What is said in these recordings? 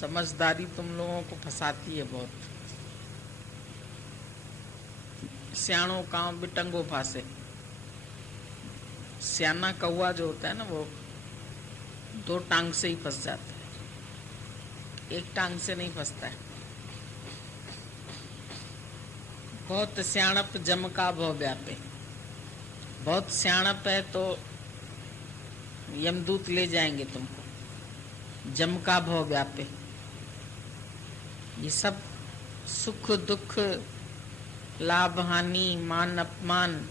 समझदारी तुम लोगों को फंसाती है बहुत। सियाणों काम बिटंगो फांसे। सियाना कौवा जो होता है ना, वो दो टांग से ही फंस जाता है, एक टांग से नहीं फंसता है। बहुत सियाणप जम का भव व्यापे। बहुत सियाणप है तो यमदूत ले जाएंगे तुमको। जम का भव व्यापे, ये सब सुख दुख, लाभ हानि, मान अपमान,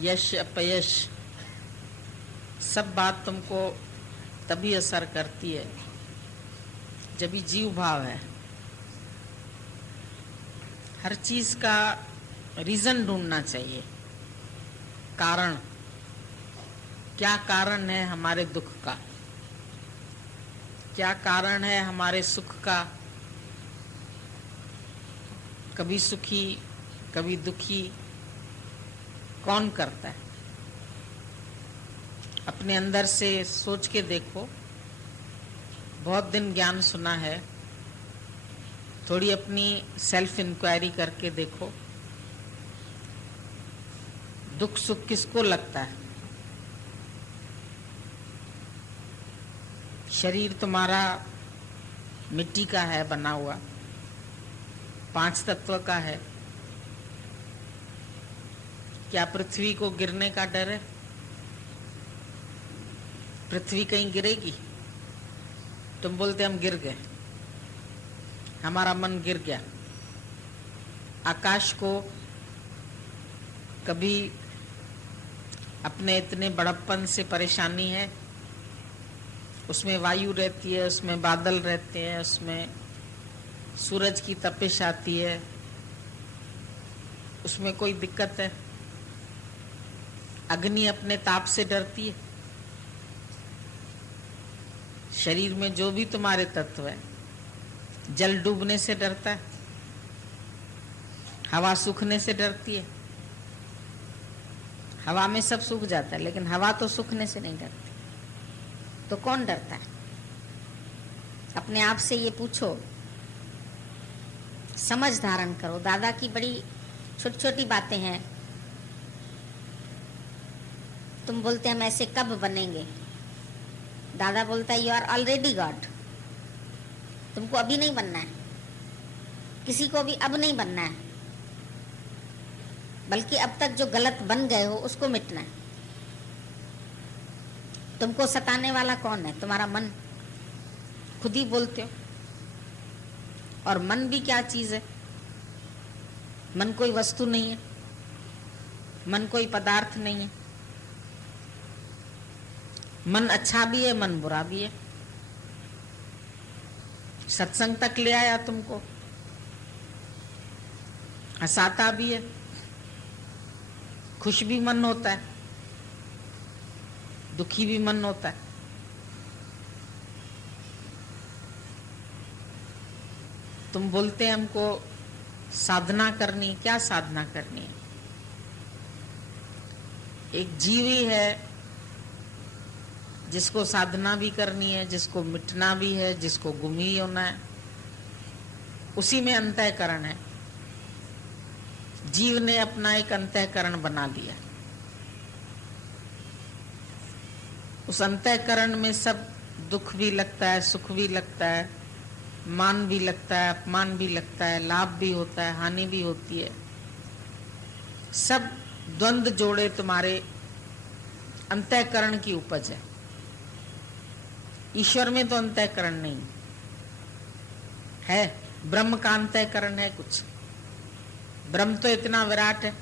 यश अपयश, सब बात तुमको तभी असर करती है जब भी जीव भाव है। हर चीज का रीजन ढूंढना चाहिए, कारण। क्या कारण है हमारे दुख का, क्या कारण है हमारे सुख का। कभी सुखी कभी दुखी कौन करता है? अपने अंदर से सोच के देखो। बहुत दिन ज्ञान सुना है, थोड़ी अपनी सेल्फ इंक्वायरी करके देखो। दुख सुख किसको लगता है? शरीर तुम्हारा मिट्टी का है बना हुआ, 5 तत्व का है। क्या पृथ्वी को गिरने का डर है? पृथ्वी कहीं गिरेगी? तुम बोलते हम गिर गए, हमारा मन गिर गया। आकाश को कभी अपने इतने बड़प्पन से परेशानी है? उसमें वायु रहती है, उसमें बादल रहते हैं, उसमें सूरज की तपिश आती है, उसमें कोई दिक्कत है? अग्नि अपने ताप से डरती है? शरीर में जो भी तुम्हारे तत्व है, जल डूबने से डरता है, हवा सूखने से डरती है। हवा में सब सूख जाता है, लेकिन हवा तो सूखने से नहीं डरती। तो कौन डरता है? अपने आप से ये पूछो, समझ धारण करो। दादा की बड़ी छोटी छोटी बातें हैं। तुम बोलते हम ऐसे कब बनेंगे? दादा बोलता है यू आर ऑलरेडी गॉड। तुमको अभी नहीं बनना है, किसी को भी अब नहीं बनना है, बल्कि अब तक जो गलत बन गए हो उसको मिटना है। तुमको सताने वाला कौन है? तुम्हारा मन। खुद ही बोलते हो। और मन भी क्या चीज है? मन कोई वस्तु नहीं है, मन कोई पदार्थ नहीं है। मन अच्छा भी है, मन बुरा भी है। सत्संग तक ले आया तुमको, हंसाता भी है, खुश भी मन होता है, दुखी भी मन होता है। तुम बोलते हैं हमको साधना करनी। क्या साधना करनी है? एक जीव ही है जिसको साधना भी करनी है, जिसको मिटना भी है, जिसको गुम ही होना है। उसी में अंतःकरण है। जीव ने अपना एक अंतःकरण बना लिया। उस अंतःकरण में सब दुख भी लगता है, सुख भी लगता है, मान भी लगता है, अपमान भी लगता है, लाभ भी होता है, हानि भी होती है। सब द्वंद्व जोड़े तुम्हारे अंतःकरण की उपज है। ईश्वर में तो अंतःकरण नहीं है। ब्रह्म का अंतःकरण है कुछ? ब्रह्म तो इतना विराट है,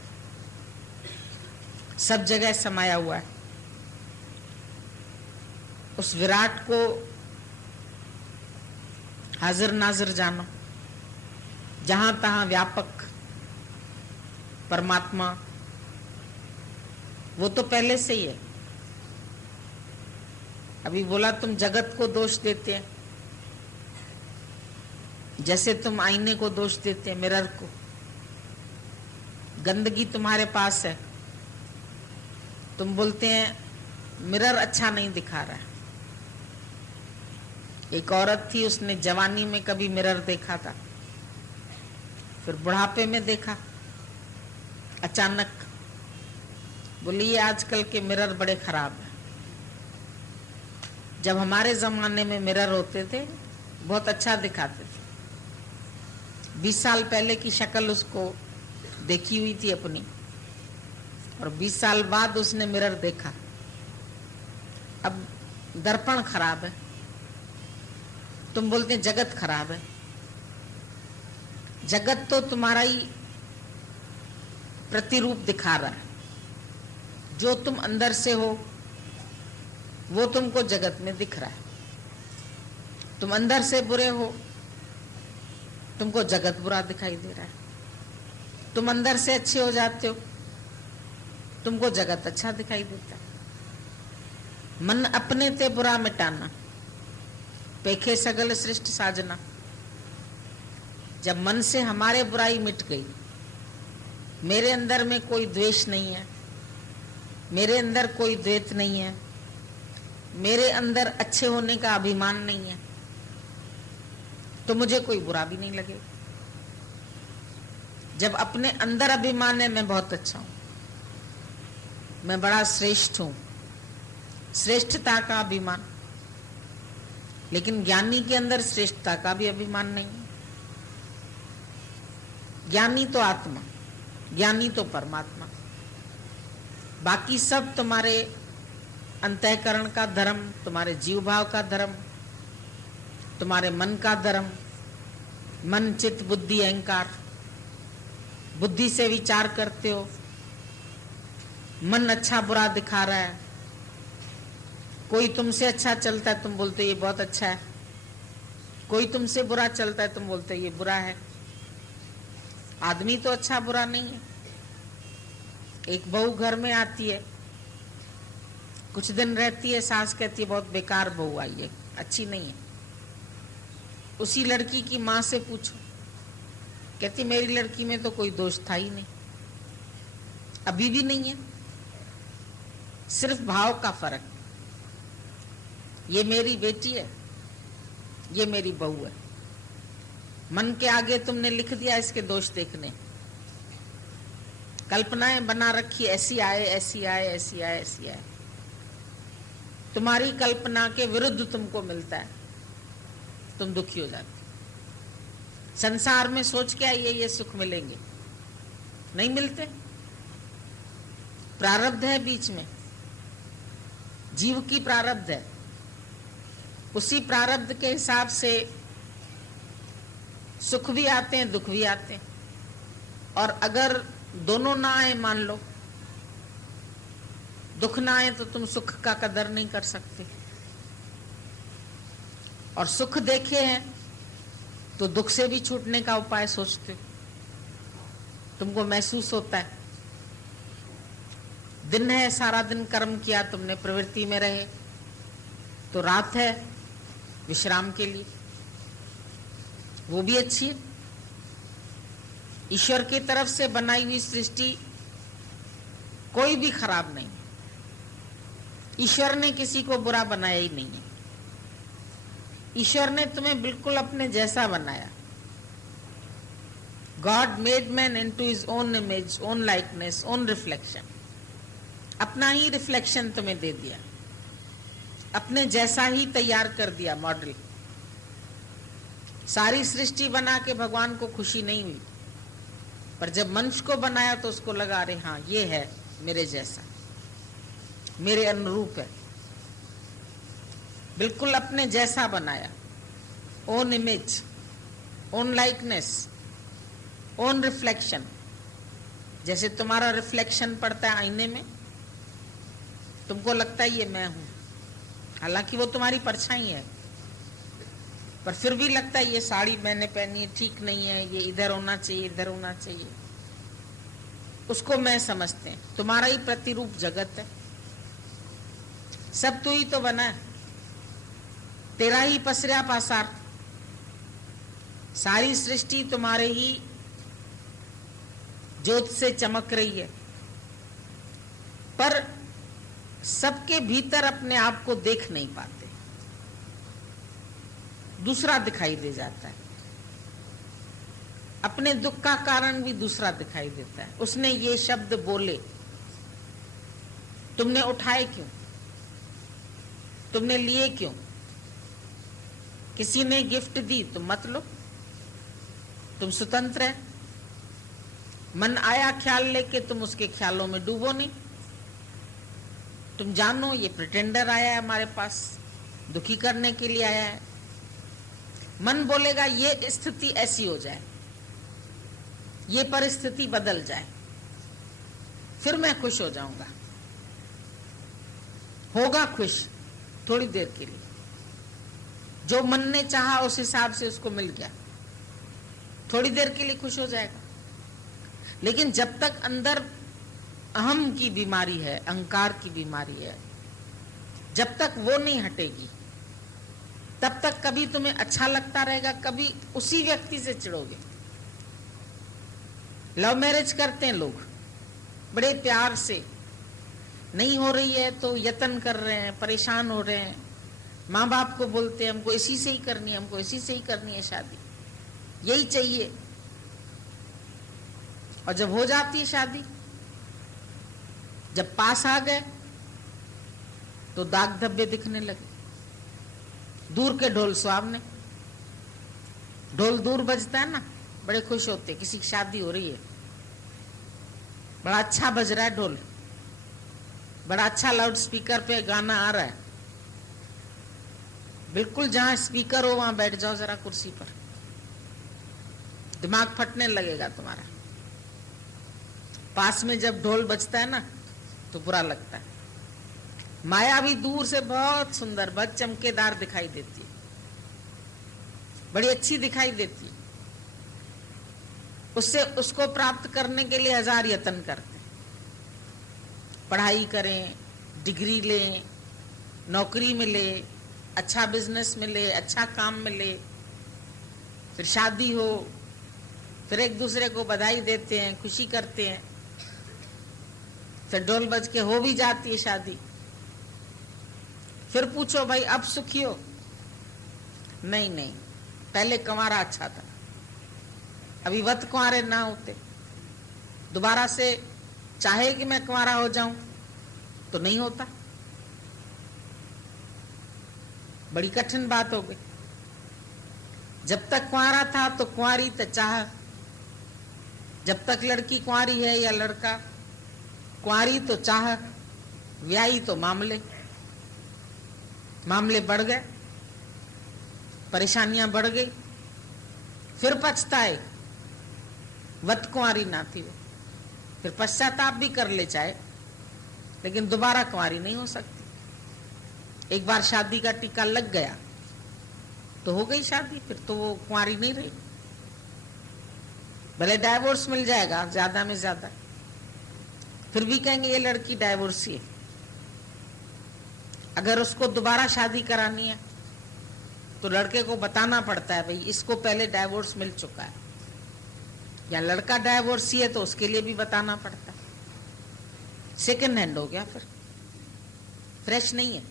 सब जगह समाया हुआ है। उस विराट को हाजिर नाजिर जानो। जहां तहां व्यापक परमात्मा, वो तो पहले से ही है। अभी बोला तुम जगत को दोष देते हैं, जैसे तुम आईने को दोष देते हैं, मिरर को। गंदगी तुम्हारे पास है, तुम बोलते हैं मिरर अच्छा नहीं दिखा रहा है। एक औरत थी, उसने जवानी में कभी मिरर देखा था, फिर बुढ़ापे में देखा। अचानक बोली ये आजकल के मिरर बड़े खराब हैं। जब हमारे जमाने में मिरर होते थे बहुत अच्छा दिखाते थे। 20 साल पहले की शक्ल उसको देखी हुई थी अपनी, और 20 साल बाद उसने मिरर देखा। अब दर्पण खराब है, तुम बोलते हैं जगत खराब है। जगत तो तुम्हारा ही प्रतिरूप दिखा रहा है। जो तुम अंदर से हो वो तुमको जगत में दिख रहा है। तुम अंदर से बुरे हो, तुमको जगत बुरा दिखाई दे रहा है। तुम अंदर से अच्छे हो जाते हो, तुमको जगत अच्छा दिखाई देता है। मन अपने ते बुरा मिटाना, पेखे सगल सृष्ट साजना। जब मन से हमारे बुराई मिट गई, मेरे अंदर में कोई द्वेष नहीं है, मेरे अंदर कोई द्वेष नहीं है, मेरे अंदर अच्छे होने का अभिमान नहीं है, तो मुझे कोई बुरा भी नहीं लगेगा। जब अपने अंदर अभिमान है मैं बहुत अच्छा हूं, मैं बड़ा श्रेष्ठ हूं, श्रेष्ठता का अभिमान। लेकिन ज्ञानी के अंदर श्रेष्ठता का भी अभिमान नहीं है। ज्ञानी तो आत्मा, ज्ञानी तो परमात्मा। बाकी सब तुम्हारे अंतःकरण का धर्म, तुम्हारे जीव भाव का धर्म, तुम्हारे मन का धर्म। मन चित्त बुद्धि अहंकार, बुद्धि से विचार करते हो। मन अच्छा बुरा दिखा रहा है। कोई तुमसे अच्छा चलता है, तुम बोलते ये बहुत अच्छा है। कोई तुमसे बुरा चलता है, तुम बोलते ये बुरा है। आदमी तो अच्छा बुरा नहीं है। एक बहू घर में आती है, कुछ दिन रहती है, सास कहती है बहुत बेकार बहू आई है, अच्छी नहीं है। उसी लड़की की माँ से पूछो, कहती मेरी लड़की में तो कोई दोष था ही नहीं, अभी भी नहीं है, सिर्फ भाव का फर्क। ये मेरी बेटी है, ये मेरी बहू है। मन के आगे तुमने लिख दिया इसके दोष देखने। कल्पनाएं बना रखी, ऐसी आए ऐसी आए ऐसी आए ऐसी आए। तुम्हारी कल्पना के विरुद्ध तुमको मिलता है, तुम दुखी हो जाते। संसार में सोच के आइए ये सुख मिलेंगे, नहीं मिलते। प्रारब्ध है बीच में, जीव की प्रारब्ध है। उसी प्रारब्ध के हिसाब से सुख भी आते हैं, दुख भी आते हैं। और अगर दोनों ना आए, मान लो दुख ना आए, तो तुम सुख का कदर नहीं कर सकते। और सुख देखे हैं तो दुख से भी छूटने का उपाय सोचते हो। तुमको महसूस होता है दिन है, सारा दिन कर्म किया तुमने, प्रवृत्ति में रहे, तो रात है विश्राम के लिए, वो भी अच्छी है। ईश्वर की तरफ से बनाई हुई सृष्टि कोई भी खराब नहीं। ईश्वर ने किसी को बुरा बनाया ही नहीं है। ईश्वर ने तुम्हें बिल्कुल अपने जैसा बनाया। God made man into his own image, own likeness, own reflection. अपना ही रिफ्लेक्शन तुम्हें दे दिया, अपने जैसा ही तैयार कर दिया मॉडल। सारी सृष्टि बना के भगवान को खुशी नहीं हुई, पर जब मनुष्य को बनाया तो उसको लगा अरे हाँ ये है मेरे जैसा, मेरे अनुरूप है। बिल्कुल अपने जैसा बनाया। Own image, own likeness, own reflection. जैसे तुम्हारा रिफ्लेक्शन पड़ता है आईने में, तुमको लगता है ये मैं हूं, हालांकि वो तुम्हारी परछाई है, पर फिर भी लगता है ये साड़ी मैंने पहनी है ठीक नहीं है, ये इधर होना चाहिए, इधर होना चाहिए। उसको मैं समझते हैं। तुम्हारा ही प्रतिरूप जगत है, सब तू ही तो बना है, तेरा ही पसरा पासार। सारी सृष्टि तुम्हारे ही ज्योत से चमक रही है, पर सबके भीतर अपने आप को देख नहीं पाते। दूसरा दिखाई दे जाता है, अपने दुख का कारण भी दूसरा दिखाई देता है। उसने ये शब्द बोले, तुमने उठाए क्यों, तुमने लिए क्यों? किसी ने गिफ्ट दी तो मत लो, तुम स्वतंत्र है। मन आया ख्याल लेके, तुम उसके ख्यालों में डूबो नहीं। तुम जानो ये प्रिटेंडर आया है हमारे पास, दुखी करने के लिए आया है। मन बोलेगा ये स्थिति ऐसी हो जाए, ये परिस्थिति बदल जाए, फिर मैं खुश हो जाऊंगा। होगा खुश थोड़ी देर के लिए, जो मन ने चाहा उस हिसाब से उसको मिल गया, थोड़ी देर के लिए खुश हो जाएगा। लेकिन जब तक अंदर अहम की बीमारी है, अहंकार की बीमारी है, जब तक वो नहीं हटेगी, तब तक कभी तुम्हें अच्छा लगता रहेगा, कभी उसी व्यक्ति से चिढ़ोगे। लव मैरिज करते हैं लोग बड़े प्यार से, नहीं हो रही है तो यत्न कर रहे हैं, परेशान हो रहे हैं, माँ बाप को बोलते हैं हमको इसी से ही करनी है, हमको इसी से ही करनी है शादी, यही चाहिए। और जब हो जाती है शादी, जब पास आ गए तो दाग धब्बे दिखने लगे। दूर के ढोल सुहावने, ढोल दूर बजता है ना, बड़े खुश होते, किसी की शादी हो रही है, बड़ा अच्छा बज रहा है ढोल, बड़ा अच्छा लाउड स्पीकर पे गाना आ रहा है। बिल्कुल जहां स्पीकर हो वहां बैठ जाओ जरा कुर्सी पर, दिमाग फटने लगेगा तुम्हारा। पास में जब ढोल बजता है ना तो बुरा लगता है। माया भी दूर से बहुत सुंदर, बहुत चमकेदार दिखाई देती है, बड़ी अच्छी दिखाई देती है। उससे उसको प्राप्त करने के लिए हजार यत्न करते हैं, पढ़ाई करें, डिग्री लें, नौकरी मिले, अच्छा बिजनेस मिले, अच्छा काम मिले, फिर शादी हो, फिर एक दूसरे को बधाई देते हैं, खुशी करते हैं, फिर ढोल बज के हो भी जाती है शादी। फिर पूछो भाई अब सुखी हो? नहीं नहीं, पहले कंवारा अच्छा था, अभी वत कुंवारे ना होते, दोबारा से चाहे कि मैं कुंवारा हो जाऊं तो नहीं होता। बड़ी कठिन बात हो गई। जब तक कुंवारा था तो कुंवारी तो चाह, जब तक लड़की कुंवारी है या लड़का कुंवारी तो चाह, ब्याही तो मामले। मामले बढ़ गए, परेशानियां बढ़ गई, फिर पछताए वत कुंवारी ना थी वो, फिर पश्चाताप भी कर ले चाहे, लेकिन दोबारा कुंवारी नहीं हो सकती। एक बार शादी का टीका लग गया तो हो गई शादी, फिर तो वो कुंवारी नहीं रही। भले डाइवोर्स मिल जाएगा ज्यादा में ज्यादा, फिर भी कहेंगे ये लड़की डाइवोर्सी है। अगर उसको दोबारा शादी करानी है तो लड़के को बताना पड़ता है भाई इसको पहले डाइवोर्स मिल चुका है, या लड़का डाइवोर्सी है तो उसके लिए भी बताना पड़ता है। सेकंड हैंड हो गया, फिर फ्रेश नहीं है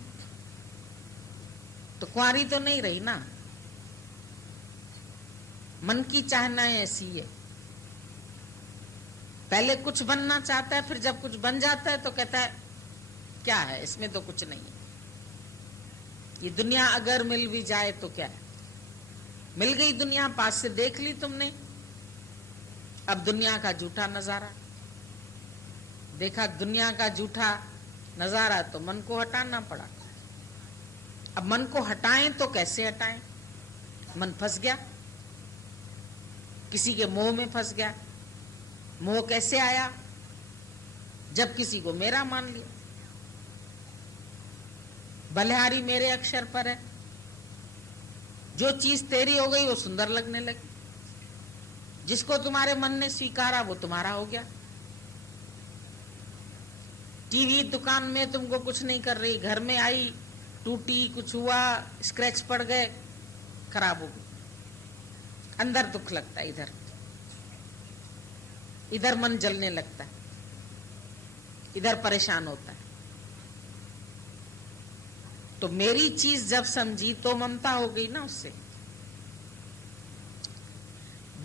तो कुंवारी तो नहीं रही ना। मन की चाहनाएं ऐसी है, पहले कुछ बनना चाहता है, फिर जब कुछ बन जाता है तो कहता है क्या है इसमें, तो कुछ नहीं है, ये दुनिया अगर मिल भी जाए तो क्या है। मिल गई दुनिया, पास से देख ली तुमने, अब दुनिया का झूठा नजारा देखा, दुनिया का झूठा नजारा तो मन को हटाना पड़ा। अब मन को हटाएं तो कैसे हटाएं? मन फंस गया, किसी के मोह में फंस गया। मोह कैसे आया? जब किसी को मेरा मान लिया, बलिहारी मेरे अक्षर पर है, जो चीज तेरी हो गई वो सुंदर लगने लगी, जिसको तुम्हारे मन ने स्वीकारा वो तुम्हारा हो गया। टीवी दुकान में तुमको कुछ नहीं कर रही, घर में आई टूटी, कुछ हुआ, स्क्रैच पड़ गए, खराब हो गई, अंदर दुख लगता है, इधर मन जलने लगता है, इधर परेशान होता है। तो मेरी चीज जब समझी तो ममता हो गई ना उससे,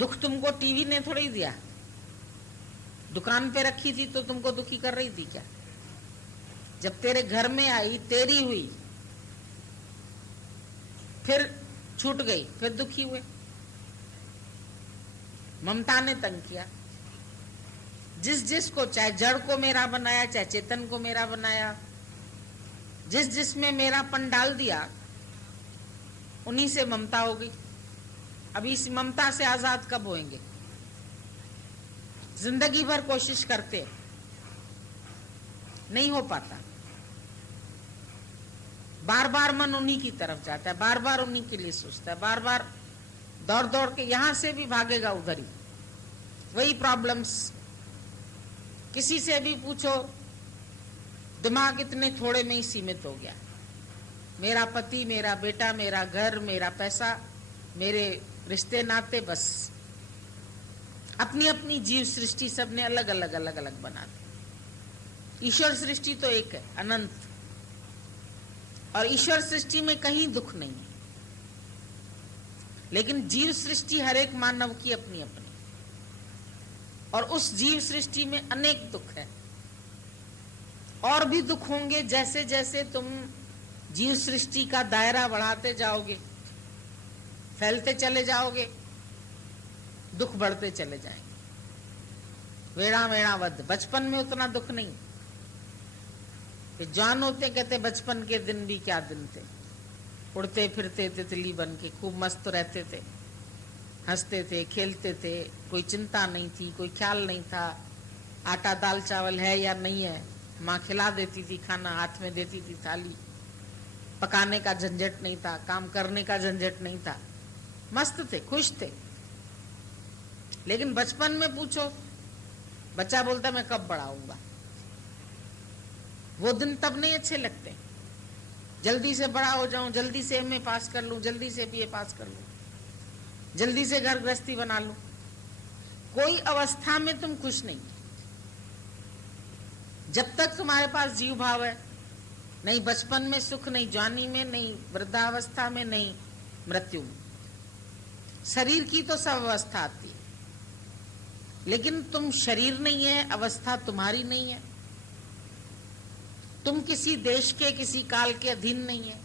दुख तुमको टीवी ने थोड़ी दिया, दुकान पे रखी थी तो तुमको दुखी कर रही थी क्या? जब तेरे घर में आई, तेरी हुई, फिर छूट गई, फिर दुखी हुए। ममता ने तंग किया। जिस जिस को, चाहे जड़ को मेरा बनाया, चाहे चेतन को मेरा बनाया, जिस जिसमें मेरापन डाल दिया, उन्हीं से ममता हो गई। अभी इस ममता से आजाद कब होंगे? जिंदगी भर कोशिश करते, नहीं हो पाता। बार बार मन उन्हीं की तरफ जाता है, बार बार उन्हीं के लिए सोचता है, बार बार दौड़ दौड़ के यहां से भी भागेगा उधर ही, वही प्रॉब्लम्स। किसी से भी पूछो, दिमाग इतने थोड़े में ही सीमित हो गया। मेरा पति, मेरा बेटा, मेरा घर, मेरा पैसा, मेरे रिश्ते नाते, बस अपनी अपनी जीव सृष्टि सबने अलग अलग अलग अलग बना दी। ईश्वर सृष्टि तो एक है, अनंत, और ईश्वर सृष्टि में कहीं दुख नहीं है। लेकिन जीव सृष्टि हर एक मानव की अपनी अपनी, और उस जीव सृष्टि में अनेक दुख है, और भी दुख होंगे। जैसे जैसे तुम जीव सृष्टि का दायरा बढ़ाते जाओगे, फैलते चले जाओगे, दुख बढ़ते चले जाएंगे। वेड़ा वेड़ा वध। बचपन में उतना दुख नहीं। जवान होते कहते बचपन के दिन भी क्या दिन थे, उड़ते फिरते तितली बन के खूब मस्त रहते थे, हंसते थे, खेलते थे, कोई चिंता नहीं थी, कोई ख्याल नहीं था आटा दाल चावल है या नहीं है। माँ खिला देती थी खाना, हाथ में देती थी थाली, पकाने का झंझट नहीं था, काम करने का झंझट नहीं था, मस्त थे, खुश थे। लेकिन बचपन में पूछो, बच्चा बोलता मैं कब बड़ा होऊंगा। वो दिन तब नहीं अच्छे लगते। जल्दी से बड़ा हो जाऊं, जल्दी से एमए पास कर लूं, जल्दी से बीए पास कर लूं, जल्दी से घर गृहस्थी बना लूं। कोई अवस्था में तुम खुश नहीं, जब तक तुम्हारे पास जीव भाव है। नहीं बचपन में सुख, नहीं जवानी में, नहीं वृद्धावस्था में, नहीं मृत्यु में। शरीर की तो सब अवस्था आती है, लेकिन तुम शरीर नहीं है, अवस्था तुम्हारी नहीं है। तुम किसी देश के, किसी काल के अधीन नहीं है।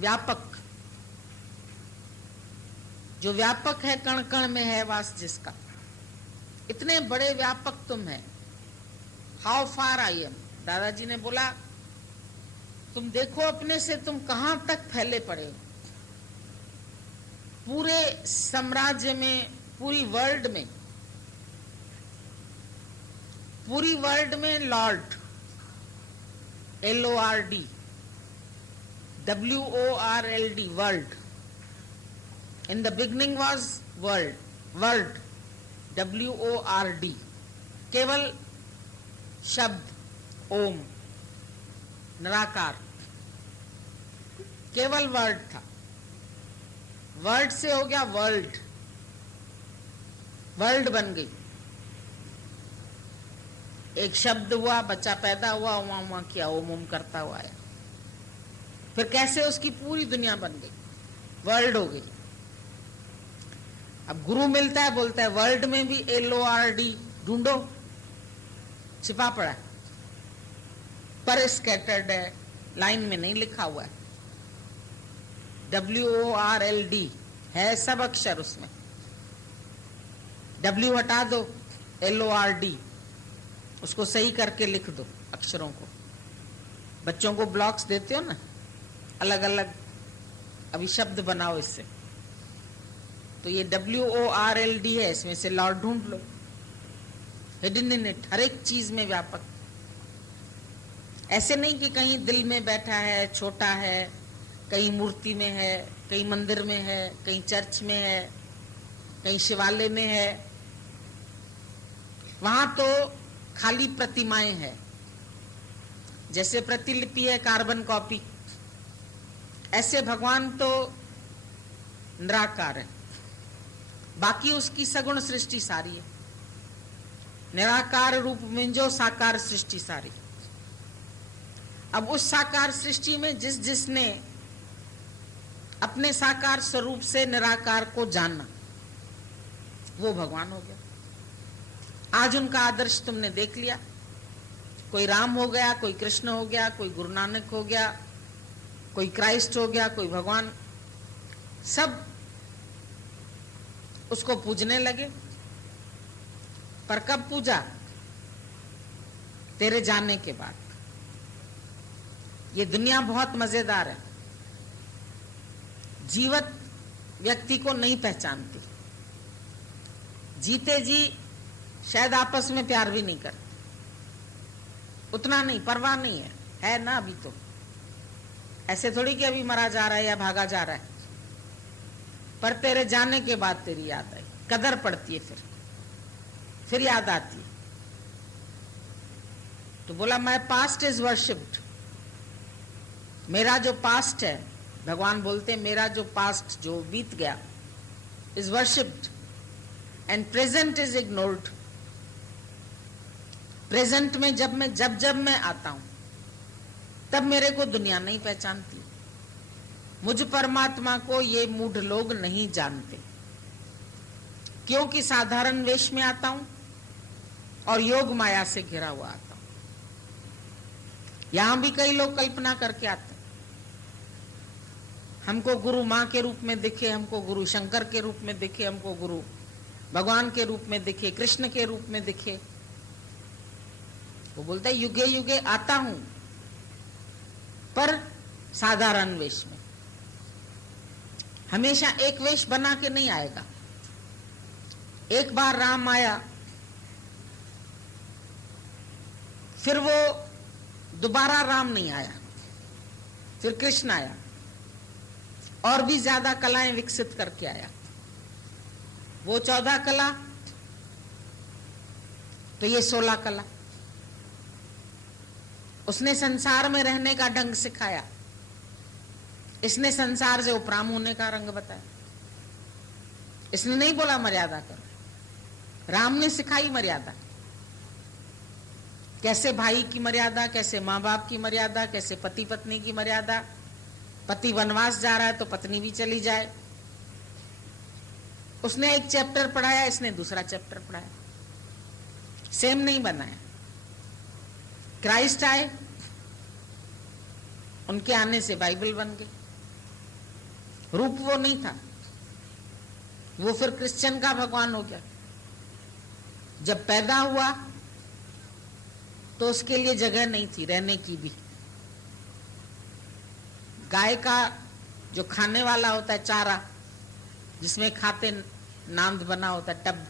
व्यापक, जो व्यापक है, कण कण में है वास जिसका, इतने बड़े व्यापक तुम है। How far I am. दादाजी ने बोला तुम देखो अपने से तुम कहां तक फैले पड़े हो। पूरे साम्राज्य में, पूरी वर्ल्ड में Lord, LORD, WORLD, world. In the beginning was world, WORD. केवल शब्द ओम, निराकार, केवल वर्ड था। वर्ड से हो गया वर्ल्ड, वर्ल्ड बन गई। एक शब्द हुआ, बच्चा पैदा हुआ, वहां वहां किया, ओम ओम करता हुआ आया। फिर कैसे उसकी पूरी दुनिया बन गई, वर्ल्ड हो गई। अब गुरु मिलता है, बोलता है वर्ल्ड में भी LORD ढूंढो, छिपा पड़ा है, पर स्कैटर्ड है, लाइन में नहीं लिखा हुआ है। WORLD है सब अक्षर उसमें, W हटा दो, LORD उसको सही करके लिख दो अक्षरों को। बच्चों को ब्लॉक्स देते हो ना, अलग अलग अभी शब्द बनाओ इससे, तो ये WORLD है, इसमें से लॉर्ड ढूंढ लो। हिडन इन इट, हर एक चीज में व्यापक। ऐसे नहीं कि कहीं दिल में बैठा है, छोटा है, कहीं मूर्ति में है, कहीं मंदिर में है, कहीं चर्च में है, कहीं शिवालय में है। वहां तो खाली प्रतिमाएं हैं, जैसे प्रतिलिपि है, कार्बन कॉपी, ऐसे भगवान तो निराकार है। बाकी उसकी सगुण सृष्टि सारी है। निराकार रूप में जो साकार सृष्टि सारी। अब उस साकार सृष्टि में जिस जिसने अपने साकार स्वरूप से निराकार को जाना, वो भगवान हो गया। आज उनका आदर्श तुमने देख लिया, कोई राम हो गया, कोई कृष्ण हो गया, कोई गुरु नानक हो गया, कोई क्राइस्ट हो गया, कोई भगवान, सब उसको पूजने लगे। पर कब पूजा? तेरे जाने के बाद। ये दुनिया बहुत मजेदार है, जीवित व्यक्ति को नहीं पहचानती। जीते जी शायद आपस में प्यार भी नहीं करते, उतना नहीं, परवाह नहीं है ना अभी तो। ऐसे थोड़ी कि अभी मरा जा रहा है या भागा जा रहा है, पर तेरे जाने के बाद तेरी याद आई, कदर पड़ती है, फिर याद आती है। तो बोला माय पास्ट इज वर्शिप्ड, मेरा जो पास्ट है, भगवान बोलते हैं मेरा जो पास्ट जो बीत गया is worshipped and present is ignored. Present में जब मैं आता हूं तब मेरे को दुनिया नहीं पहचानती, मुझ परमात्मा को ये मूढ़ लोग नहीं जानते, क्योंकि साधारण वेश में आता हूं और योग माया से घिरा हुआ आता हूं। यहां भी कई लोग कल्पना करके आते हैं, हमको गुरु मां के रूप में दिखे, हमको गुरु शंकर के रूप में दिखे, हमको गुरु भगवान के रूप में दिखे, कृष्ण के रूप में दिखे। वो बोलता है युगे युगे आता हूं पर साधारण वेश में। हमेशा एक वेश बना के नहीं आएगा। एक बार राम आया, फिर वो दोबारा राम नहीं आया, फिर कृष्ण आया और भी ज्यादा कलाएं विकसित करके आया। वो 14 कला तो ये 16 कला। उसने संसार में रहने का ढंग सिखाया, इसने संसार से उपराम होने का रंग बताया। इसने नहीं बोला मर्यादा करो, राम ने सिखाई मर्यादा, कैसे भाई की मर्यादा, कैसे माँ बाप की मर्यादा, कैसे पति पत्नी की मर्यादा। पति वनवास जा रहा है तो पत्नी भी चली जाए। उसने एक चैप्टर पढ़ाया, इसने दूसरा चैप्टर पढ़ाया, सेम नहीं बनाया। क्राइस्ट आए, उनके आने से बाइबल बन गई। रूप वो नहीं था, वो फिर क्रिश्चियन का भगवान हो गया। जब पैदा हुआ तो उसके लिए जगह नहीं थी रहने की भी। गाय का जो खाने वाला होता है चारा, जिसमें खाते नांद बना होता है टब,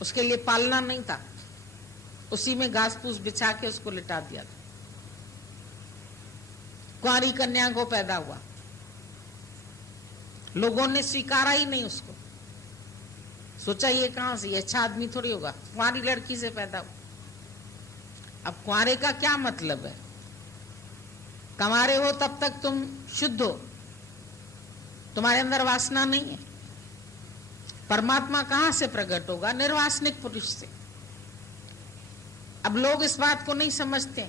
उसके लिए पालना नहीं था, उसी में घास फूस बिछा के उसको लिटा दिया था। कुंवारी कन्या को पैदा हुआ, लोगों ने स्वीकारा ही नहीं उसको, सोचा ये कहां से, ये अच्छा आदमी थोड़ी होगा, कुंवारी लड़की से पैदा हुआ। अब कुंवारे का क्या मतलब है? कंवारे हो तब तक तुम शुद्ध हो, तुम्हारे अंदर वासना नहीं है। परमात्मा कहां से प्रकट होगा? निर्वासनिक पुरुष से। अब लोग इस बात को नहीं समझते।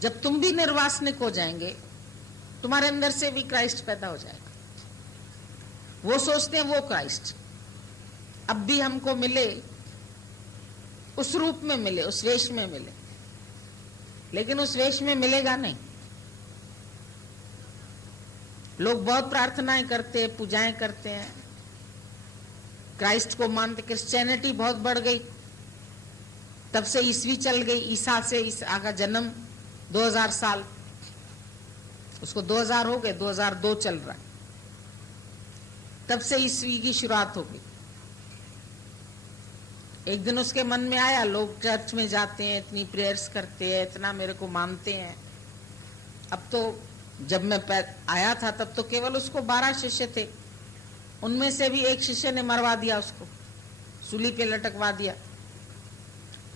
जब तुम भी निर्वासनिक हो जाएंगे, तुम्हारे अंदर से भी क्राइस्ट पैदा हो जाएगा। वो सोचते हैं वो क्राइस्ट अब भी हमको मिले, उस रूप में मिले, उस वेश में मिले, लेकिन उस वेश में मिलेगा नहीं। लोग बहुत प्रार्थनाएं करते हैं, पूजाएं करते हैं, क्राइस्ट को मानते। क्रिश्चियनिटी बहुत बढ़ गई, तब से ईसवी चल गई। ईसा से ईसा का जन्म 2000 साल, उसको 2000 हो गए, 2002 चल रहा है, तब से ईसवी की शुरुआत हो गई। एक दिन उसके मन में आया, लोग चर्च में जाते हैं, इतनी प्रेयर्स करते हैं, इतना मेरे को मानते हैं। अब तो जब मैं आया था तब तो केवल उसको 12 शिष्य थे, उनमें से भी एक शिष्य ने मरवा दिया, उसको सूली पे लटकवा दिया।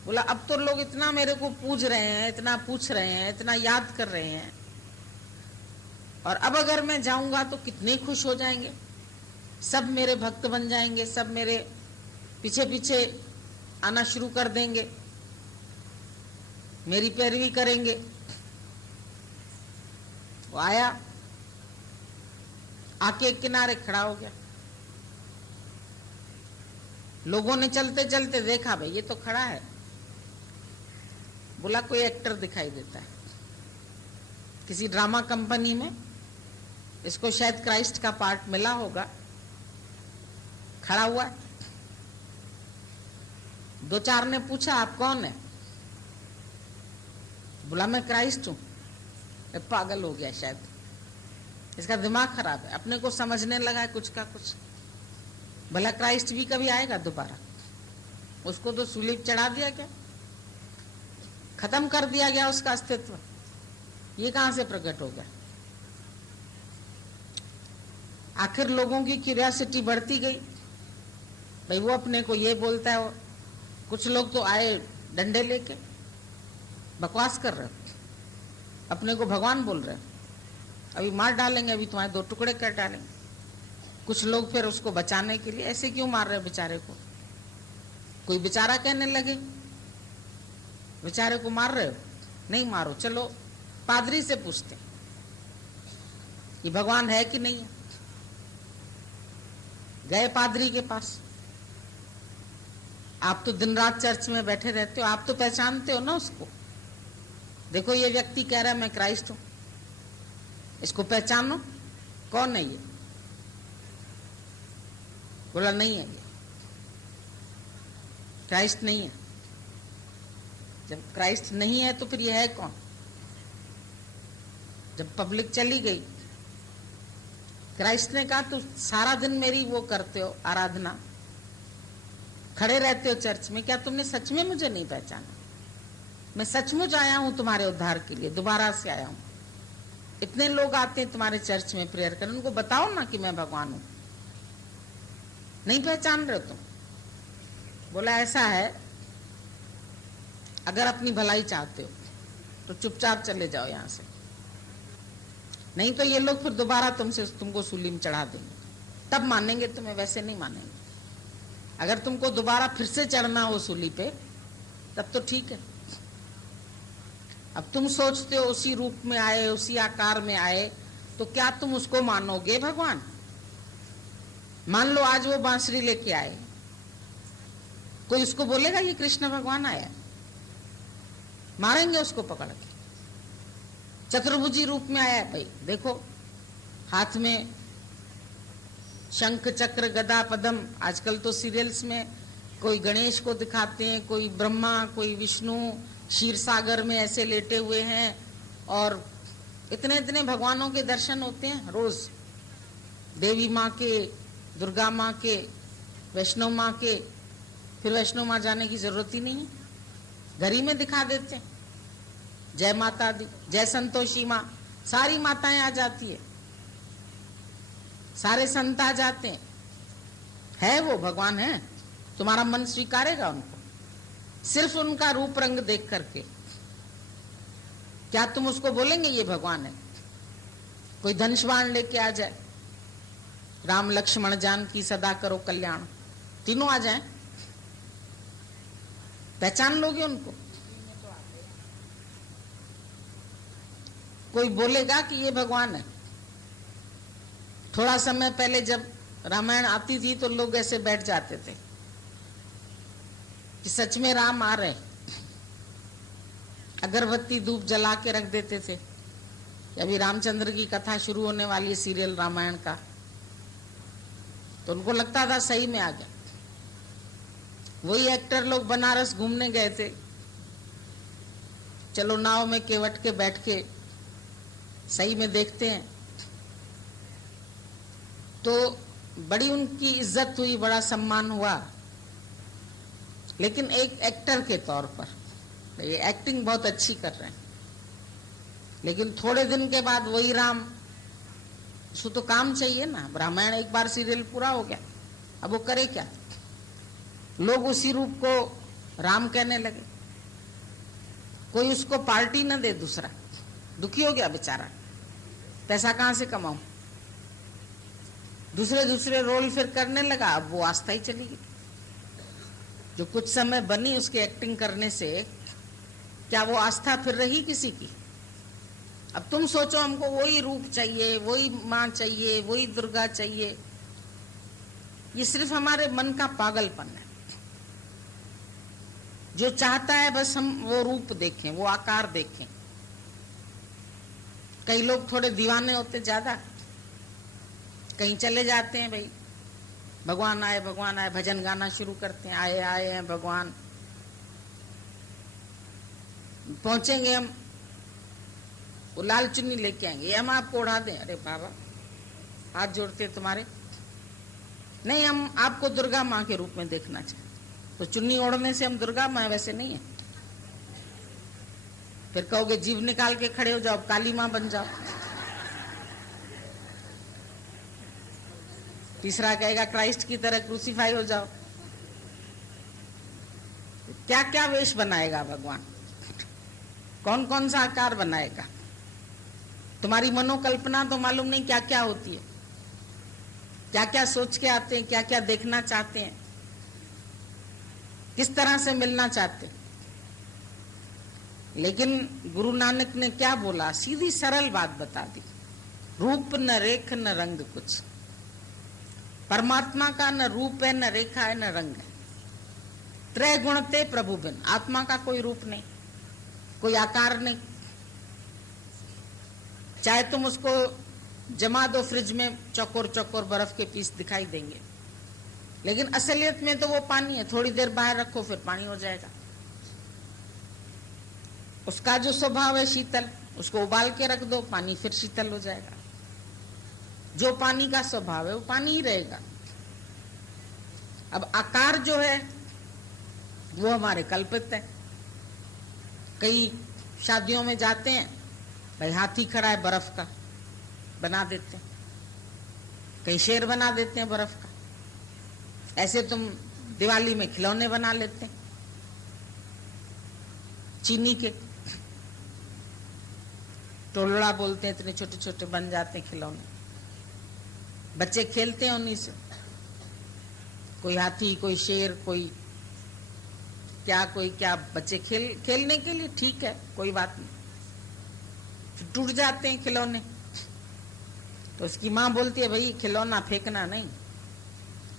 बोला अब तो लोग इतना मेरे को पूज रहे हैं, इतना पूछ रहे हैं, इतना याद कर रहे हैं, और अब अगर मैं जाऊंगा तो कितने खुश हो जाएंगे, सब मेरे भक्त बन जाएंगे, सब मेरे पीछे पीछे आना शुरू कर देंगे, मेरी पैरवी करेंगे। वो आया, आके किनारे खड़ा हो गया, लोगों ने चलते चलते देखा, भाई ये तो खड़ा है, बोला कोई एक्टर दिखाई देता है किसी ड्रामा कंपनी में, इसको शायद क्राइस्ट का पार्ट मिला होगा, खड़ा हुआ है। दो चार ने पूछा आप कौन है, बोला मैं क्राइस्ट हूं। पागल हो गया शायद, इसका दिमाग खराब है, अपने को समझने लगा है कुछ का कुछ। भला क्राइस्ट भी कभी आएगा दोबारा? उसको तो सूली पे चढ़ा दिया गया, खत्म कर दिया गया उसका अस्तित्व, ये कहां से प्रकट हो गया? आखिर लोगों की क्यूरियोसिटी बढ़ती गई, भाई वो अपने को ये बोलता है, कुछ लोग तो आए डंडे लेके, बकवास कर रहे, अपने को भगवान बोल रहे, अभी मार डालेंगे, अभी तुम्हारे दो टुकड़े कर डालेंगे। कुछ लोग फिर उसको बचाने के लिए, ऐसे क्यों मार रहे बेचारे को? कोई बेचारा कहने लगे, बेचारे को मार रहे हो? नहीं मारो, चलो पादरी से पूछते कि भगवान है कि नहीं है। गए पादरी के पास, आप तो दिन रात चर्च में बैठे रहते हो, आप तो पहचानते हो ना उसको, देखो ये व्यक्ति कह रहा है मैं क्राइस्ट हूं, इसको पहचानो, कौन है ये? बोला नहीं है, ये क्राइस्ट नहीं है। जब क्राइस्ट नहीं है तो फिर ये है कौन? जब पब्लिक चली गई, क्राइस्ट ने कहा तू सारा दिन मेरी वो करते हो आराधना, खड़े रहते हो चर्च में, क्या तुमने सच में मुझे नहीं पहचाना? मैं सचमुच आया हूं तुम्हारे उद्धार के लिए, दोबारा से आया हूं। इतने लोग आते हैं तुम्हारे चर्च में प्रेयर करने, उनको बताओ ना कि मैं भगवान हूं, नहीं पहचान रहे तुम? बोला ऐसा है, अगर अपनी भलाई चाहते हो तो चुपचाप चले जाओ यहां से, नहीं तो ये लोग फिर दोबारा तुमको सूली में चढ़ा देंगे, तब मानेंगे तुम्हें, वैसे नहीं मानेंगे। अगर तुमको दोबारा फिर से चढ़ना हो सूली पे तब तो ठीक है। अब तुम सोचते हो उसी रूप में आए, उसी आकार में आए, तो क्या तुम उसको मानोगे भगवान? मान लो आज वो बांसुरी लेके आए, कोई उसको बोलेगा ये कृष्ण भगवान आया? मारेंगे उसको पकड़ के। चतुर्भुजी रूप में आया है, भाई देखो हाथ में शंख चक्र गदा पद्म। आजकल तो सीरियल्स में कोई गणेश को दिखाते हैं, कोई ब्रह्मा, कोई विष्णु क्षीर सागर में ऐसे लेटे हुए हैं, और इतने इतने भगवानों के दर्शन होते हैं रोज, देवी माँ के, दुर्गा माँ के, वैष्णव माँ के। फिर वैष्णव माँ जाने की जरूरत ही नहीं है, घर ही में दिखा देते हैं। जय माता दी, जय संतोषी माँ, सारी माताएं आ जाती है, सारे संत आ जाते हैं। है वो भगवान है, तुम्हारा मन स्वीकारेगा उनको सिर्फ उनका रूप रंग देख करके? क्या तुम उसको बोलेंगे ये भगवान है? कोई धनुष्बाण लेके आ जाए, राम लक्ष्मण जानकी सदा करो कल्याण, तीनों आ जाएं, पहचान लोगे उनको? कोई बोलेगा कि ये भगवान है? थोड़ा समय पहले जब रामायण आती थी तो लोग ऐसे बैठ जाते थे कि सच में राम आ रहे, अगरबत्ती धूप जला के रख देते थे। अभी रामचंद्र की कथा शुरू होने वाली है सीरियल रामायण का, तो उनको लगता था सही में आ गया। वही एक्टर लोग बनारस घूमने गए थे, चलो नाव में केवट के बैठ के सही में देखते हैं, तो बड़ी उनकी इज्जत हुई, बड़ा सम्मान हुआ। लेकिन एक एक्टर के तौर पर ये एक्टिंग बहुत अच्छी कर रहे हैं, लेकिन थोड़े दिन के बाद वही राम, उसको तो काम चाहिए ना। रामायण एक बार सीरियल पूरा हो गया, अब वो करे क्या? लोग उसी रूप को राम कहने लगे। कोई उसको पार्टी न दे, दूसरा दुखी हो गया बेचारा, पैसा कहां से कमाऊं? दूसरे दूसरे रोल फिर करने लगा, अब वो आस्था ही चली गई। जो कुछ समय बनी उसके एक्टिंग करने से, क्या वो आस्था फिर रही किसी की? अब तुम सोचो, हमको वही रूप चाहिए, वही मां चाहिए, वही दुर्गा चाहिए, ये सिर्फ हमारे मन का पागलपन है। जो चाहता है बस हम वो रूप देखें, वो आकार देखें। कई लोग थोड़े दीवाने होते ज्यादा, कहीं चले जाते हैं, भाई भगवान आए भगवान आए, भजन गाना शुरू करते हैं, आए आए हैं भगवान। पहुंचेंगे हम, वो लाल चुन्नी लेके आएंगे, ये हम आपको उड़ा दें। अरे बाबा हाथ जोड़ते हैं तुम्हारे, नहीं हम आपको दुर्गा माँ के रूप में देखना चाहते। तो चुन्नी ओढ़ने से हम दुर्गा माँ वैसे नहीं है। फिर कहोगे जीभ निकाल के खड़े हो जाओ, काली माँ बन जाओ। तीसरा कहेगा क्राइस्ट की तरह क्रूसीफाई हो जाओ। क्या क्या वेश बनाएगा भगवान, कौन कौन सा आकार बनाएगा। तुम्हारी मनोकल्पना तो मालूम नहीं क्या क्या होती है, क्या क्या सोच के आते हैं, क्या क्या देखना चाहते हैं, किस तरह से मिलना चाहते हैं। लेकिन गुरु नानक ने क्या बोला, सीधी सरल बात बता दी, रूप न रेख न रंग कुछ। परमात्मा का न रूप है, न रेखा है, न रंग है। त्रय गुण ते प्रभु बिन, आत्मा का कोई रूप नहीं, कोई आकार नहीं। चाहे तुम उसको जमा दो फ्रिज में, चौकोर चौकोर बर्फ के पीस दिखाई देंगे, लेकिन असलियत में तो वो पानी है। थोड़ी देर बाहर रखो फिर पानी हो जाएगा। उसका जो स्वभाव है शीतल, उसको उबाल के रख दो, पानी फिर शीतल हो जाएगा। जो पानी का स्वभाव है वो पानी ही रहेगा। अब आकार जो है वो हमारे कल्पित है। कई शादियों में जाते हैं, भाई हाथी खड़ा है बर्फ का, बना देते हैं। कई शेर बना देते हैं बर्फ का। ऐसे तुम दिवाली में खिलौने बना लेते हैं चीनी के, टोलड़ा बोलते हैं, इतने छोटे छोटे बन जाते हैं खिलौने। बच्चे खेलते हैं उन्हीं से, कोई हाथी, कोई शेर, कोई क्या। बच्चे खेलने के लिए ठीक है, कोई बात नहीं। टूट जाते हैं खिलौने, तो उसकी माँ बोलती है भाई खिलौना फेंकना नहीं,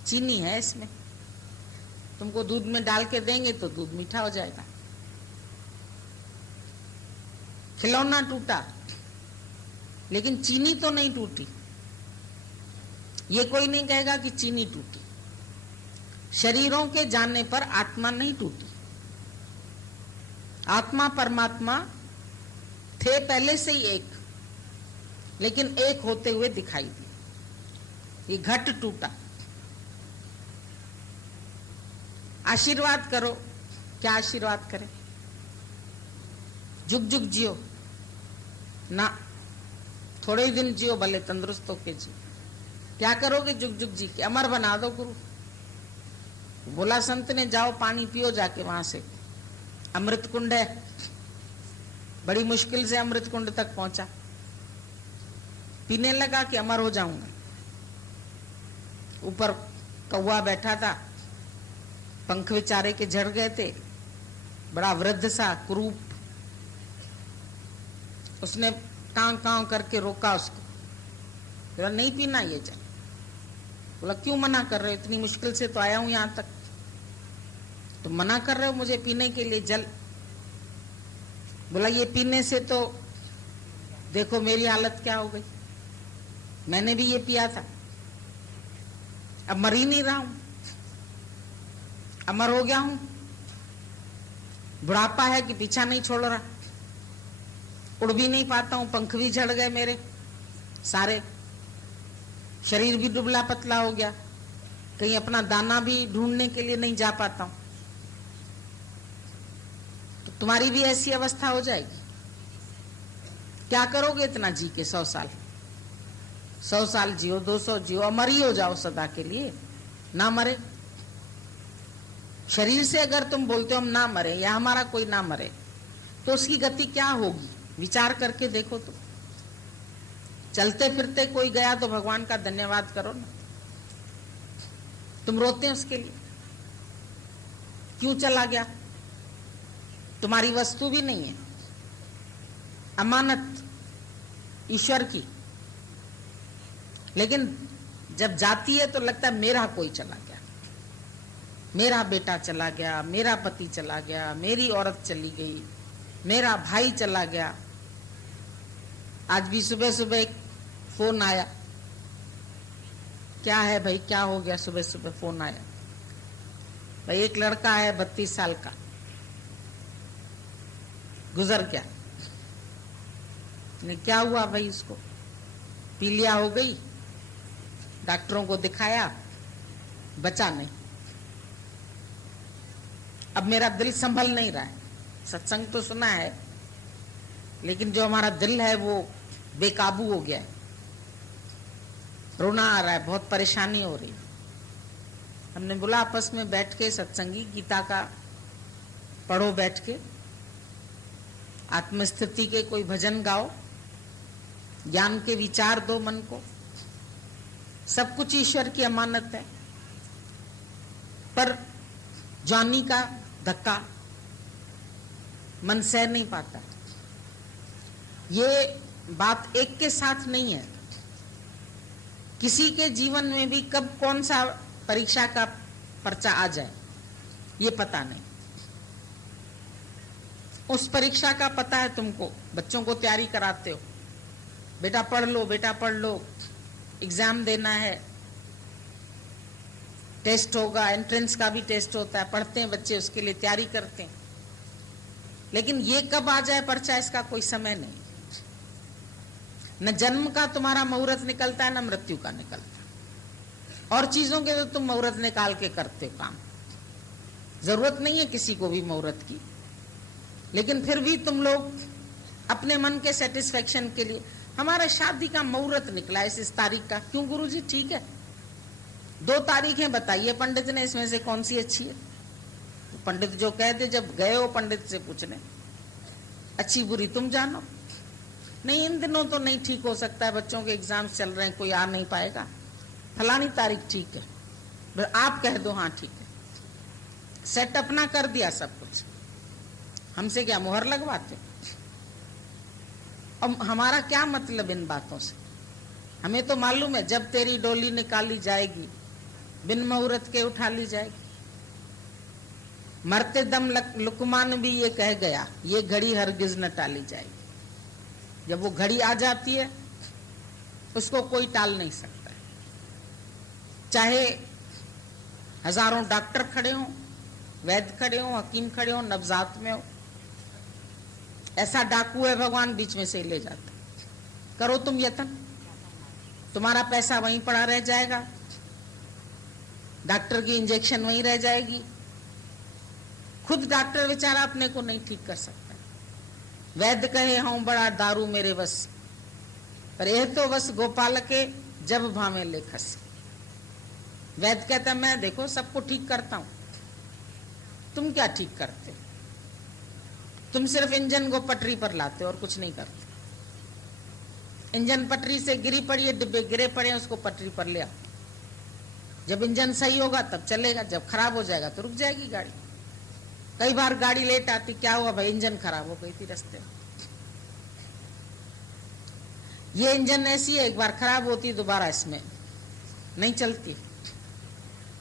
चीनी है इसमें, तुमको दूध में डाल के देंगे तो दूध मीठा हो जाएगा। खिलौना टूटा लेकिन चीनी तो नहीं टूटी। ये कोई नहीं कहेगा कि चीनी टूटी। शरीरों के जाने पर आत्मा नहीं टूटी। आत्मा परमात्मा थे पहले से ही एक, लेकिन एक होते हुए दिखाई दिए। ये घट टूटा। आशीर्वाद करो, क्या आशीर्वाद करें? जुग जुग जियो ना, थोड़े ही दिन जियो, भले तंदुरुस्त होके जियो। क्या करोगे जुग जुग जी के? अमर बना दो गुरु। बोला संत ने, जाओ पानी पियो जाके वहां से, अमृत कुंड है। बड़ी मुश्किल से अमृत कुंड तक पहुंचा, पीने लगा कि अमर हो जाऊंगा। ऊपर कौवा बैठा था, पंख बेचारे के झड़ गए थे, बड़ा वृद्ध सा कुरूप। उसने कांव कांव करके रोका उसको, बोला नहीं पीना ये जल। बोला क्यों मना कर रहे हो, इतनी मुश्किल से तो आया हूं यहां तक, तो मना कर रहे हो मुझे पीने के लिए जल। बोला ये पीने से तो देखो मेरी हालत क्या हो गई, मैंने भी ये पिया था, अब मर ही नहीं रहा हूं, अमर हो गया हूं। बुढ़ापा है कि पीछा नहीं छोड़ रहा, उड़ भी नहीं पाता हूं, पंख भी झड़ गए मेरे सारे, शरीर भी दुबला पतला हो गया, कहीं अपना दाना भी ढूंढने के लिए नहीं जा पाता हूं। तो तुम्हारी भी ऐसी अवस्था हो जाएगी। क्या करोगे इतना जी के? 100 साल, 100 साल जियो, 200 जियो, अमर ही हो जाओ सदा के लिए। ना मरे शरीर से, अगर तुम बोलते हो हम ना मरे या हमारा कोई ना मरे, तो उसकी गति क्या होगी? विचार करके देखो। तो चलते फिरते कोई गया तो भगवान का धन्यवाद करो ना। तुम रोते हैं उसके लिए, क्यों चला गया? तुम्हारी वस्तु भी नहीं है, अमानत ईश्वर की, लेकिन जब जाती है तो लगता है मेरा कोई चला गया। मेरा बेटा चला गया, मेरा पति चला गया, मेरी औरत चली गई, मेरा भाई चला गया। आज भी सुबह सुबह एक फोन आया, क्या है भाई, क्या हो गया? सुबह सुबह फोन आया, भाई एक लड़का है 32 साल का, गुजर गया। क्या हुआ भाई? उसको पीलिया हो गई, डॉक्टरों को दिखाया, बचा नहीं। अब मेरा दिल संभल नहीं रहा है। सत्संग तो सुना है, लेकिन जो हमारा दिल है वो बेकाबू हो गया है। रोना आ रहा है, बहुत परेशानी हो रही है। हमने बोला आपस में बैठ के सत्संगी गीता का पढ़ो, बैठ के आत्मस्थिति के कोई भजन गाओ, ज्ञान के विचार दो मन को। सब कुछ ईश्वर की अमानत है, पर जानी का धक्का मन सह नहीं पाता। ये बात एक के साथ नहीं है, किसी के जीवन में भी कब कौन सा परीक्षा का पर्चा आ जाए ये पता नहीं। उस परीक्षा का पता है तुमको, बच्चों को तैयारी कराते हो, बेटा पढ़ लो, बेटा पढ़ लो, एग्जाम देना है, टेस्ट होगा, एंट्रेंस का भी टेस्ट होता है, पढ़ते हैं बच्चे, उसके लिए तैयारी करते हैं। लेकिन ये कब आ जाए पर्चा, इसका कोई समय नहीं। न जन्म का तुम्हारा मुहूर्त निकलता है, न मृत्यु का निकलता है। और चीजों के तो तुम मुहूर्त निकाल के करते हो काम, जरूरत नहीं है किसी को भी मुहूर्त की। लेकिन फिर भी तुम लोग अपने मन के सेटिस्फेक्शन के लिए, हमारा शादी का मुहूर्त निकला इस तारीख का, क्यों गुरुजी? ठीक है, 2 तारीखें बताइए पंडित ने, इसमें से कौन सी अच्छी है? तो पंडित जो कहते, जब गए हो पंडित से पूछने, अच्छी बुरी तुम जानो। नहीं, इन दिनों तो नहीं ठीक हो सकता है, बच्चों के एग्जाम्स चल रहे हैं, कोई आ नहीं पाएगा, फलानी तारीख ठीक है, आप कह दो हाँ ठीक है। सेट अपना कर दिया सब कुछ, हमसे क्या मुहर लगवाते? अब हमारा क्या मतलब इन बातों से? हमें तो मालूम है जब तेरी डोली निकाली जाएगी, बिन मुहूर्त के उठा ली जाएगी। मरते दम लुकमान भी ये कह गया, ये घड़ी हरगिज न टाली जाएगी। जब वो घड़ी आ जाती है उसको कोई टाल नहीं सकता है। चाहे हजारों डॉक्टर खड़े हों, वैद्य खड़े हों, हकीम खड़े हों, नवजात में हो, ऐसा डाकू है भगवान, बीच में से ले जाता। करो तुम यत्न, तुम्हारा पैसा वहीं पड़ा रह जाएगा, डॉक्टर की इंजेक्शन वहीं रह जाएगी। खुद डॉक्टर बेचारा अपने को नहीं ठीक कर सकता। वैद्य कहे हूं बड़ा दारू मेरे वस, पर यह तो बस गोपाल के जब भावे लेखस। वैद्य कहता मैं देखो सबको ठीक करता हूं, तुम क्या ठीक करते? तुम सिर्फ इंजन को पटरी पर लाते और कुछ नहीं करते। इंजन पटरी से गिरी पड़ी है, डिब्बे गिरे पड़े हैं, उसको पटरी पर ले आओ। जब इंजन सही होगा तब चलेगा, जब खराब हो जाएगा तो रुक जाएगी गाड़ी। कई बार गाड़ी लेट आती, क्या हुआ भाई? इंजन खराब हो गई थी रास्ते में। ये इंजन ऐसी है, एक बार खराब होती दोबारा इसमें नहीं चलती।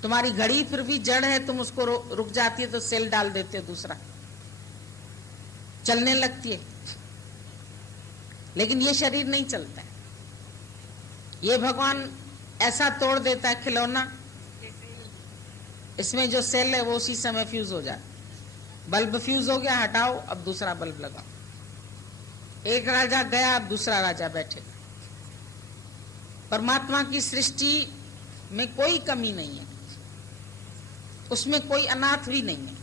तुम्हारी घड़ी फिर भी जड़ है, तुम उसको रुक जाती है तो सेल डाल देते हो दूसरा, चलने लगती है। लेकिन ये शरीर नहीं चलता है, ये भगवान ऐसा तोड़ देता है खिलौना, इसमें जो सेल है वो उसी समय फ्यूज हो जाए। बल्ब फ्यूज हो गया, हटाओ, अब दूसरा बल्ब लगाओ। एक राजा गया, अब दूसरा राजा बैठेगा। परमात्मा की सृष्टि में कोई कमी नहीं है, उसमें कोई अनाथ भी नहीं है,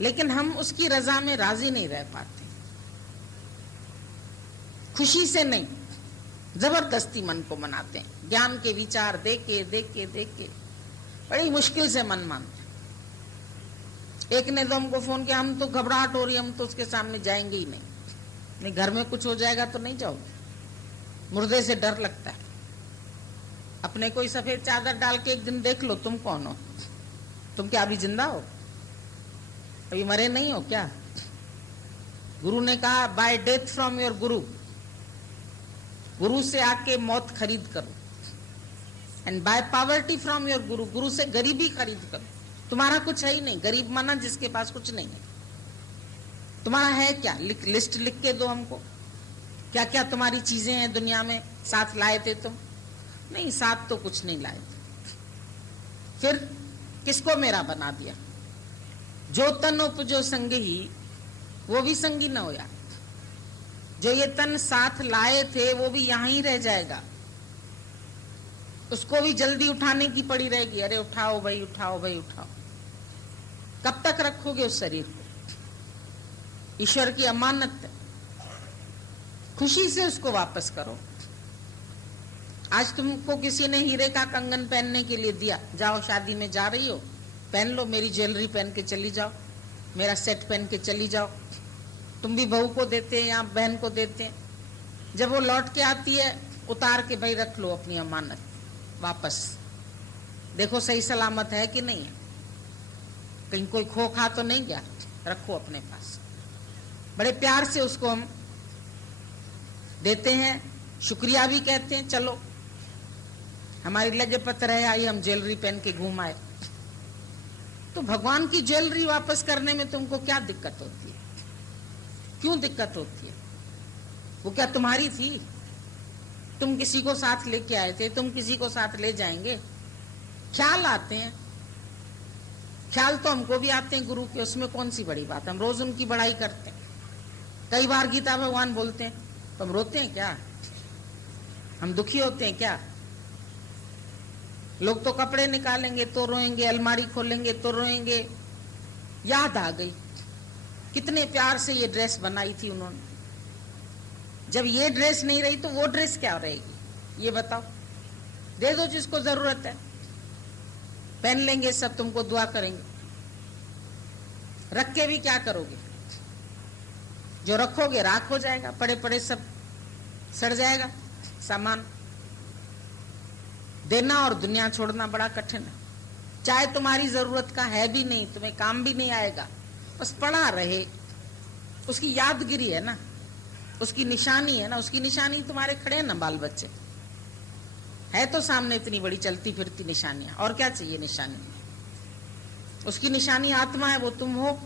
लेकिन हम उसकी रजा में राजी नहीं रह पाते। खुशी से नहीं, जबरदस्ती मन को मनाते हैं। ज्ञान के विचार देख के बड़ी मुश्किल से मन मानते हैं। एक ने तो हमको फोन किया, हम तो घबराहट हो रही है, हम तो उसके सामने जाएंगे ही नहीं, घर में कुछ हो जाएगा तो नहीं जाओगे, मुर्दे से डर लगता है। अपने कोई सफेद चादर डाल के एक दिन देख लो, तुम कौन हो? तुम क्या अभी जिंदा हो? अभी मरे नहीं हो क्या? गुरु ने कहा bye death from your guru, गुरु से आके मौत खरीद करो, and by poverty from your guru, गुरु से गरीबी खरीद करो। तुम्हारा कुछ है ही नहीं, गरीब माना जिसके पास कुछ नहीं है। तुम्हारा है क्या? लिस्ट लिख के दो हमको, क्या क्या तुम्हारी चीजें हैं दुनिया में। साथ लाए थे तुम? नहीं, साथ तो कुछ नहीं लाए थे। फिर किसको मेरा बना दिया? जो तन उपजो संगी, वो भी संगी न होया। जो ये तन साथ लाए थे वो भी यहां ही रह जाएगा, उसको भी जल्दी उठाने की पड़ी रहेगी। अरे उठाओ भाई, उठाओ भाई, उठाओ। कब तक रखोगे उस शरीर को? ईश्वर की अमानत है, खुशी से उसको वापस करो। आज तुमको किसी ने हीरे का कंगन पहनने के लिए दिया, जाओ शादी में जा रही हो, पहन लो, मेरी ज्वेलरी पहन के चली जाओ, मेरा सेट पहन के चली जाओ। तुम भी बहू को देते हैं या बहन को देते हैं। जब वो लौट के आती है, उतार के भाई रख लो अपनी अमानत वापस, देखो सही सलामत है कि नहीं है, कहीं कोई खो खा तो नहीं गया, रखो अपने पास। बड़े प्यार से उसको हम देते हैं, शुक्रिया भी कहते हैं। चलो हमारी लजपत रहे आई, हम ज्वेलरी पहन के घूम आए। तो भगवान की ज्वेलरी वापस करने में तुमको क्या दिक्कत होती है? क्यों दिक्कत होती है? वो क्या तुम्हारी थी? तुम किसी को साथ लेके आए थे, तुम किसी को साथ ले जाएंगे। ख्याल आते हैं, ख्याल तो हमको भी आते हैं गुरु के, उसमें कौन सी बड़ी बात, हम रोज उनकी बड़ाई करते हैं। कई बार गीता भगवान बोलते हैं, तो हम रोते हैं क्या? हम दुखी होते हैं क्या? लोग तो कपड़े निकालेंगे तो रोएंगे, अलमारी खोलेंगे तो रोएंगे। याद आ गई कितने प्यार से ये ड्रेस बनाई थी उन्होंने। जब ये ड्रेस नहीं रही तो वो ड्रेस क्या रहेगी? ये बताओ। दे दो जिसको जरूरत है, पहन लेंगे सब, तुमको दुआ करेंगे। रख के भी क्या करोगे? जो रखोगे राख हो जाएगा, पड़े पड़े सब सड़ जाएगा सामान। देना और दुनिया छोड़ना बड़ा कठिन है। चाहे तुम्हारी जरूरत का है भी नहीं, तुम्हें काम भी नहीं आएगा, बस पड़ा रहे, उसकी यादगिरी है ना, उसकी निशानी है ना। उसकी निशानी तुम्हारे खड़े हैं ना बाल बच्चे, है तो सामने इतनी बड़ी चलती फिरती निशानियां, और क्या चाहिए निशानी? उसकी निशानी आत्मा है, वो तुम हो।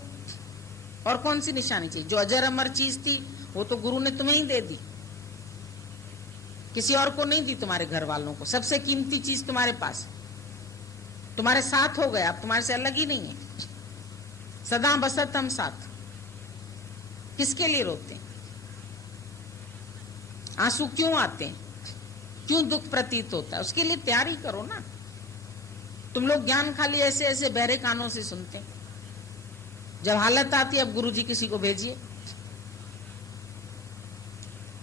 और कौन सी निशानी चाहिए? जो अजर अमर चीज थी वो तो गुरु ने तुम्हें ही दे दी, किसी और को नहीं दी, तुम्हारे घर वालों को। सबसे कीमती चीज तुम्हारे पास, तुम्हारे साथ हो गया, अब तुम्हारे से अलग ही नहीं है। सदा बसत हम साथ। किसके लिए रोते हैं? आंसू क्यों आते हैं? क्यों दुख प्रतीत होता है? उसके लिए तैयारी करो ना। तुम लोग ज्ञान खाली ऐसे ऐसे बहरे कानों से सुनते हैं। जब हालत आती है, अब गुरु जी किसी को भेजिए।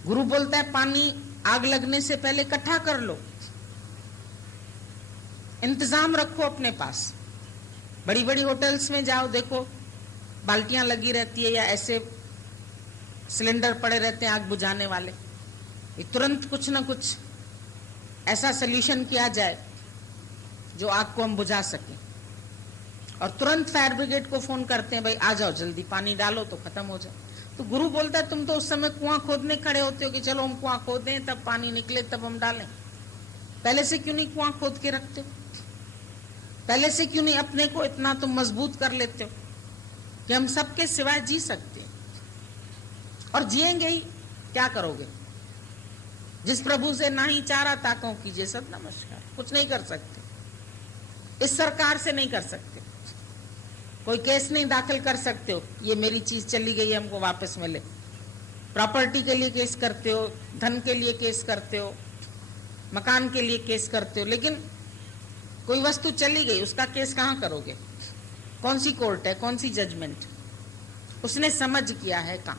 गुरु बोलता है पानी आग लगने से पहले इकट्ठा कर लो, इंतजाम रखो अपने पास। बड़ी बड़ी होटल्स में जाओ, देखो बाल्टियां लगी रहती है या ऐसे सिलेंडर पड़े रहते हैं आग बुझाने वाले। ये तुरंत कुछ ना कुछ ऐसा सोल्यूशन किया जाए जो आग को हम बुझा सकें। और तुरंत फायर ब्रिगेड को फोन करते हैं, भाई आ जाओ जल्दी, पानी डालो तो खत्म हो जाए। तो गुरु बोलता है तुम तो उस समय कुआं खोदने खड़े होते हो कि चलो हम कुआं खोदें, तब पानी निकले तब हम डालें। पहले से क्यों नहीं कुआं खोद के रखते हो? पहले से क्यों नहीं अपने को इतना तुम मजबूत कर लेते हो कि हम सबके सिवाय जी सकते हैं? और जिएंगे ही, क्या करोगे? जिस प्रभु से ना ही चारा ताकों कीजिए सब नमस्कार। कुछ नहीं कर सकते, इस सरकार से नहीं कर सकते, कोई केस नहीं दाखिल कर सकते हो ये मेरी चीज चली गई हमको वापस मिले। प्रॉपर्टी के लिए केस करते हो, धन के लिए केस करते हो, मकान के लिए केस करते हो, लेकिन कोई वस्तु चली गई उसका केस कहां करोगे? कौन सी कोर्ट है, कौन सी जजमेंट? उसने समझ किया है कहां?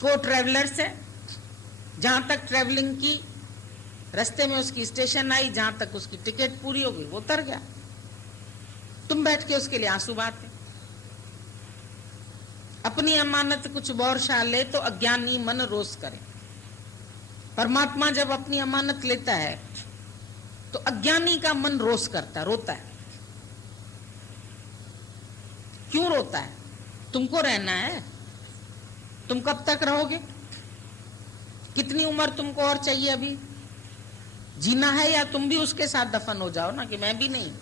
को ट्रेवलर्स है, जहां तक ट्रेवलिंग की, रास्ते में उसकी स्टेशन आई, जहां तक उसकी टिकट पूरी हो गई वो उतर गया। तुम बैठ के उसके लिए आंसू बहाते। अपनी अमानत कुछ बौरशा ले तो अज्ञानी मन रोष करे। परमात्मा जब अपनी अमानत लेता है तो अज्ञानी का मन रोष करता, रोता है। क्यों रोता है? तुमको रहना है, तुम कब तक रहोगे? कितनी उम्र तुमको और चाहिए अभी जीना है? या तुम भी उसके साथ दफन हो जाओ ना कि मैं भी नहीं।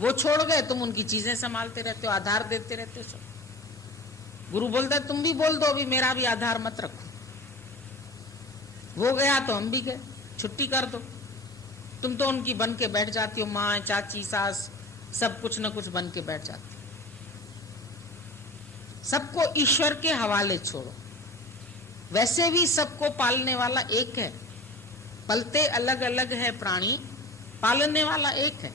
वो छोड़ गए, तुम उनकी चीजें संभालते रहते हो, आधार देते रहते हो सब। गुरु बोलता है तुम भी बोल दो अभी मेरा भी आधार मत रखो। वो गया तो हम भी गए, छुट्टी कर दो। तुम तो उनकी बन के बैठ जाती हो, माँ, चाची, सास, सब कुछ न कुछ बन के बैठ जाती। सबको ईश्वर के हवाले छोड़ो। वैसे भी सबको पालने वाला एक है। पलते अलग अलग है प्राणी, पालने वाला एक है।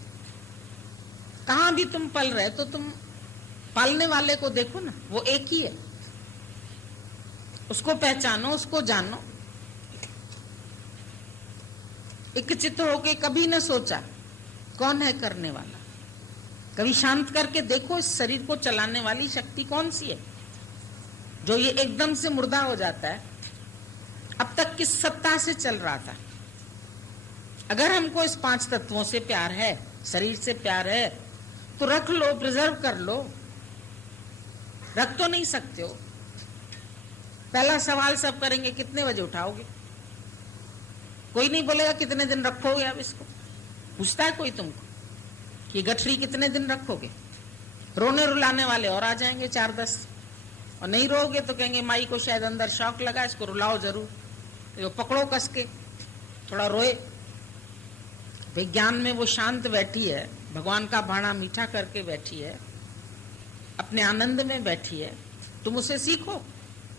कहां भी तुम पल रहे तो तुम पालने वाले को देखो ना, वो एक ही है। उसको पहचानो, उसको जानो। एक चित्त होके कभी न सोचा कौन है करने वाला। कभी शांत करके देखो इस शरीर को चलाने वाली शक्ति कौन सी है, जो ये एकदम से मुर्दा हो जाता है। अब तक किस सत्ता से चल रहा था। अगर हमको इस 5 तत्वों से प्यार है, शरीर से प्यार है, तो रख लो, प्रिजर्व कर लो। रख तो नहीं सकते हो। पहला सवाल सब करेंगे कितने बजे उठाओगे। कोई नहीं बोलेगा कितने दिन रखोगे अब इसको। पूछता है कोई तुमको कि गठरी कितने दिन रखोगे। रोने रुलाने वाले और आ जाएंगे 4-10, और नहीं रोगे तो कहेंगे माई को शायद अंदर शौक लगा, इसको रुलाओ जरूर, तो पकड़ो कस के, थोड़ा रोए। विज्ञान में वो शांत बैठी है, भगवान का भाणा मीठा करके बैठी है, अपने आनंद में बैठी है। तुम उसे सीखो।